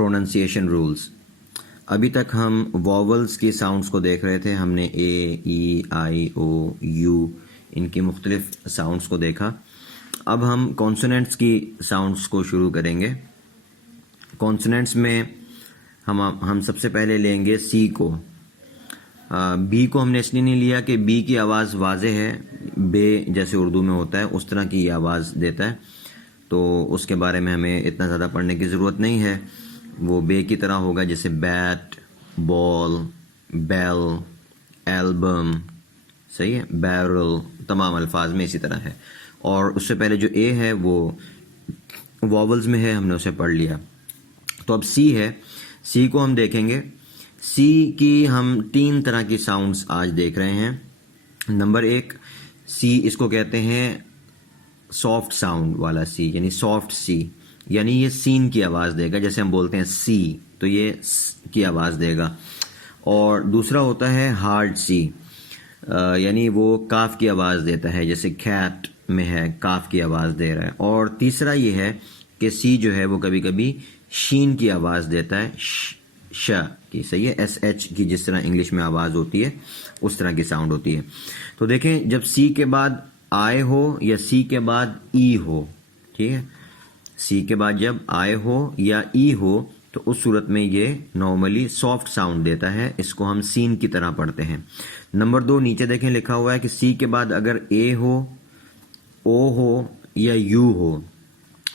Pronunciation rules. अभी तक हम वॉवल्स की साउंड्स को देख रहे थे। हमने ए, ई, आई, ओ, यू इनकी मुख्तलिफ साउंड्स को देखा। अब हम कॉन्सोनेंट्स की साउंड्स को शुरू करेंगे। कॉन्सोनेंट्स में हम सबसे पहले लेंगे सी को। बी को हमने इसलिए नहीं लिया कि बी की आवाज़ वाज़ेह है, बे जैसे उर्दू में होता है उस तरह की आवाज़ देता है, तो उसके बारे में हमें इतना ज़्यादा पढ़ने की ज़रूरत नहीं है। वो बे की तरह होगा जैसे बैट, बॉल, बेल, एल्बम, सही है, बैरल, तमाम अल्फाज में इसी तरह है। और उससे पहले जो ए है वो वॉवल्स में है, हमने उसे पढ़ लिया। तो अब सी है, सी को हम देखेंगे। सी की हम 3 तरह की साउंड्स आज देख रहे हैं। नंबर 1, सी इसको कहते हैं सॉफ्ट साउंड वाला सी, यानी सॉफ्ट सी, यानी ये सीन की आवाज़ देगा। जैसे हम बोलते हैं सी, तो ये स की आवाज़ देगा। और दूसरा होता है हार्ड सी, यानी वो काफ की आवाज़ देता है, जैसे कैट में है काफ की आवाज़ दे रहा है। और तीसरा ये है कि सी जो है वो कभी कभी शीन की आवाज़ देता है, श की, सही है, SH की जिस तरह इंग्लिश में आवाज़ होती है उस तरह की साउंड होती है। तो देखें, जब सी के बाद आए हो या सी के बाद ई हो, ठीक है, सी के बाद जब आए हो या ई हो तो उस सूरत में ये नॉर्मली सॉफ्ट साउंड देता है। इसको हम सीन की तरह पढ़ते हैं। नंबर 2 नीचे देखें लिखा हुआ है कि सी के बाद अगर ए हो, ओ हो या यू हो,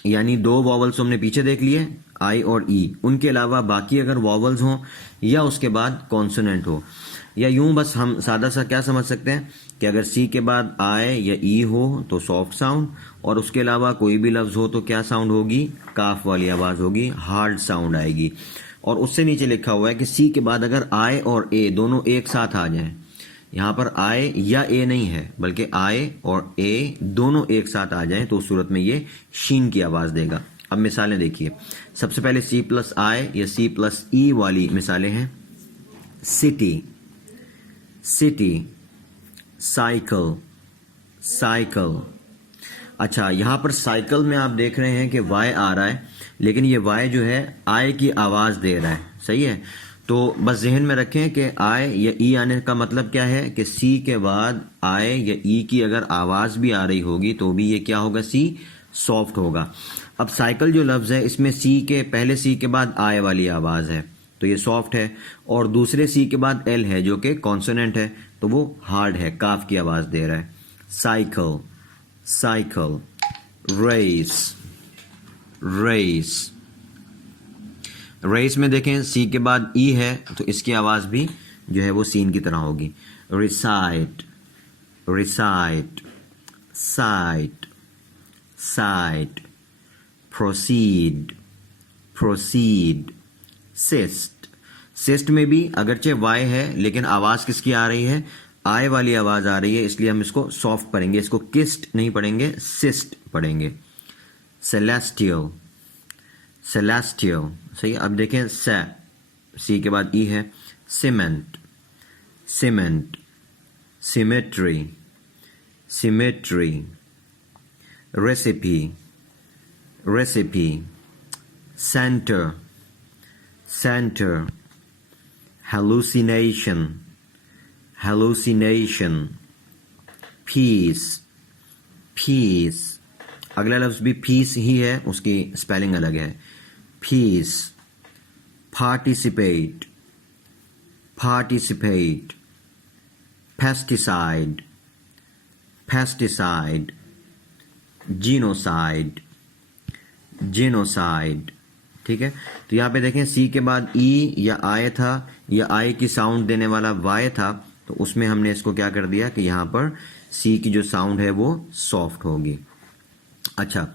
यानी 2 वॉवल्स हमने पीछे देख लिए, आई और ई, उनके अलावा बाकी अगर वॉवल्स हों या उसके बाद कॉन्सोनेंट हो, या यूं बस हम सादा सा क्या समझ सकते हैं कि अगर सी के बाद आए या ई हो तो सॉफ्ट साउंड, और उसके अलावा कोई भी लफ्ज़ हो तो क्या साउंड होगी, काफ वाली आवाज़ होगी, हार्ड साउंड आएगी। और उससे नीचे लिखा हुआ है कि सी के बाद अगर आए और ए दोनों एक साथ आ जाएं, यहाँ पर आए या ए नहीं है बल्कि आए और ए दोनों एक साथ आ जाएं, तो उस सूरत में ये शीन की आवाज़ देगा। अब मिसालें देखिए। सबसे पहले सी प्लस आई या सी प्लस ई वाली मिसालें हैं। City, city, cycle, cycle. अच्छा, यहाँ पर साइकिल में आप देख रहे हैं कि वाई आ रहा है, लेकिन ये वाई जो है आई की आवाज़ दे रहा है, सही है। तो बस जहन में रखें कि आई या ई आने का मतलब क्या है कि सी के बाद आई या ई की अगर आवाज़ भी आ रही होगी तो भी ये क्या होगा, सी सॉफ्ट होगा। अब साइकिल जो लफ्ज़ है इसमें सी के पहले सी के बाद आय वाली आवाज़ है तो ये सॉफ्ट है, और दूसरे सी के बाद एल है जो कि कॉन्सोनेंट है तो वो हार्ड है, काफ की आवाज़ दे रहा है। Cycle, cycle, race, race. Race में देखें सी के बाद ई है तो इसकी आवाज़ भी जो है वो सीन की तरह होगी। Recite, recite, site, site, proceed, proceed, cyst. Cyst में भी अगरचे वाई है लेकिन आवाज़ किसकी आ रही है, आय वाली आवाज़ आ रही है, इसलिए हम इसको सॉफ्ट पढ़ेंगे, इसको किस्ट नहीं पढ़ेंगे, सिस्ट पढ़ेंगे। सेलेस्टियल, सेलेस्टियल, सही। अब देखें सी के बाद ई है। Cement, cement, symmetry, symmetry, recipe, recipe, centre, centre, hallucination, hallucination, peace, peace। अगला लफ्ज़ भी पीस ही है, उसकी स्पेलिंग अलग है। Peace, participate, participate, pesticide, pesticide, genocide, genocide. ठीक है, तो यहाँ पे देखें सी के बाद ई या आय था या आई की साउंड देने वाला वाई था, तो उसमें हमने इसको क्या कर दिया कि यहाँ पर सी की जो साउंड है वो सॉफ्ट होगी। अच्छा,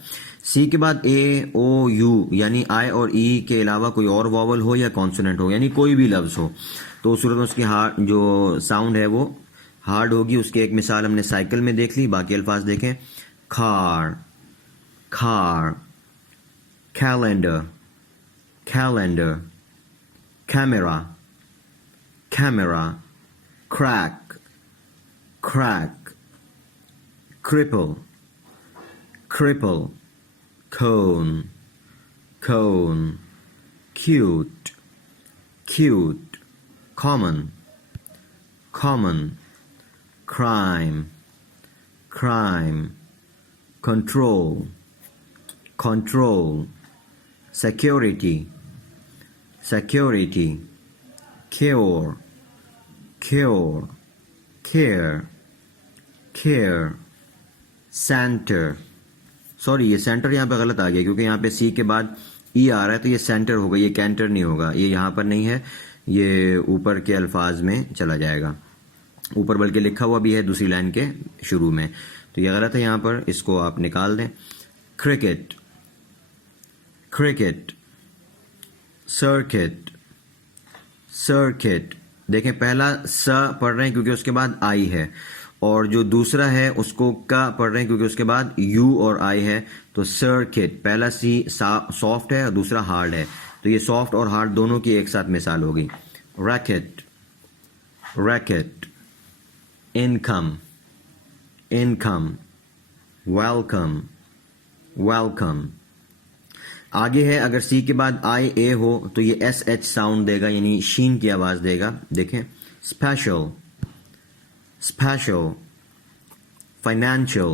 सी के बाद ए, ओ, यू, यानी आई और ई के अलावा कोई और वॉवल हो या कॉन्सोनेंट हो, यानी कोई भी लफ्ज़ हो, तो उस सूरत में उसकी हार्ड जो साउंड है वो हार्ड होगी। उसकी एक मिसाल हमने साइकिल में देख ली, बाकी अल्फाज देखें। Car, car, calendar, calendar, camera, camera, crack, crack, cripple, cripple, cone, cone, cute, cute, common, common, crime, crime, control, control, security, security, cure, cure, care, care, center. Sorry, ये सेंटर यहाँ पे गलत आ गया क्योंकि यहाँ पे सी के बाद ई आ रहा है, तो ये सेंटर होगा, ये कैंटर नहीं होगा, ये यहाँ पर नहीं है, ये ऊपर के अल्फाज में चला जाएगा, ऊपर बल्कि लिखा हुआ भी है दूसरी लाइन के शुरू में, तो ये गलत है यहाँ पर, इसको आप निकाल दें. Cricket, cricket, circuit, circuit. देखें पहला स पढ़ रहे हैं क्योंकि उसके बाद आई है, और जो दूसरा है उसको का पढ़ रहे हैं क्योंकि उसके बाद यू और आई है. तो सर्किट, पहला सी सॉफ्ट है और दूसरा हार्ड है, तो ये सॉफ्ट और हार्ड दोनों की एक साथ मिसाल होगी. Racket, racket, income, income, welcome, welcome. आगे है, अगर सी के बाद आई ए हो तो ये एस एच साउंड देगा, यानी शीन की आवाज देगा. देखें, special, special, financial,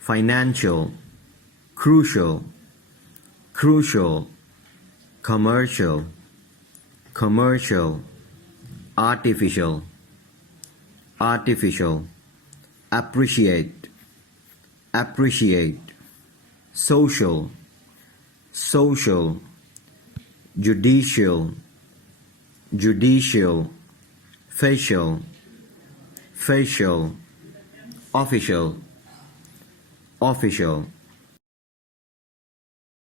financial, crucial, crucial, commercial, commercial, artificial, artificial, appreciate, appreciate, social, social, judicial, judicial, facial, facial, official, official.